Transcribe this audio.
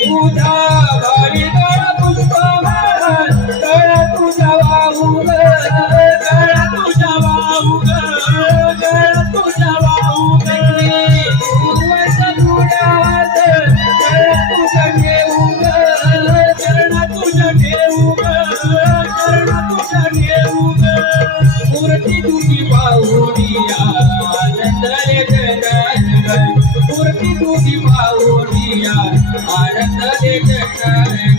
तुझ्या भारी गळ पुष्पहार गळ वाहू वाहू वाहू पूर्वज तुझ्यात घेऊ चरण घेऊ चरण घेऊ मूर्ती तुझी पाहुणिया मूर्ती तुझी पाहुणिया आनंद रे जगन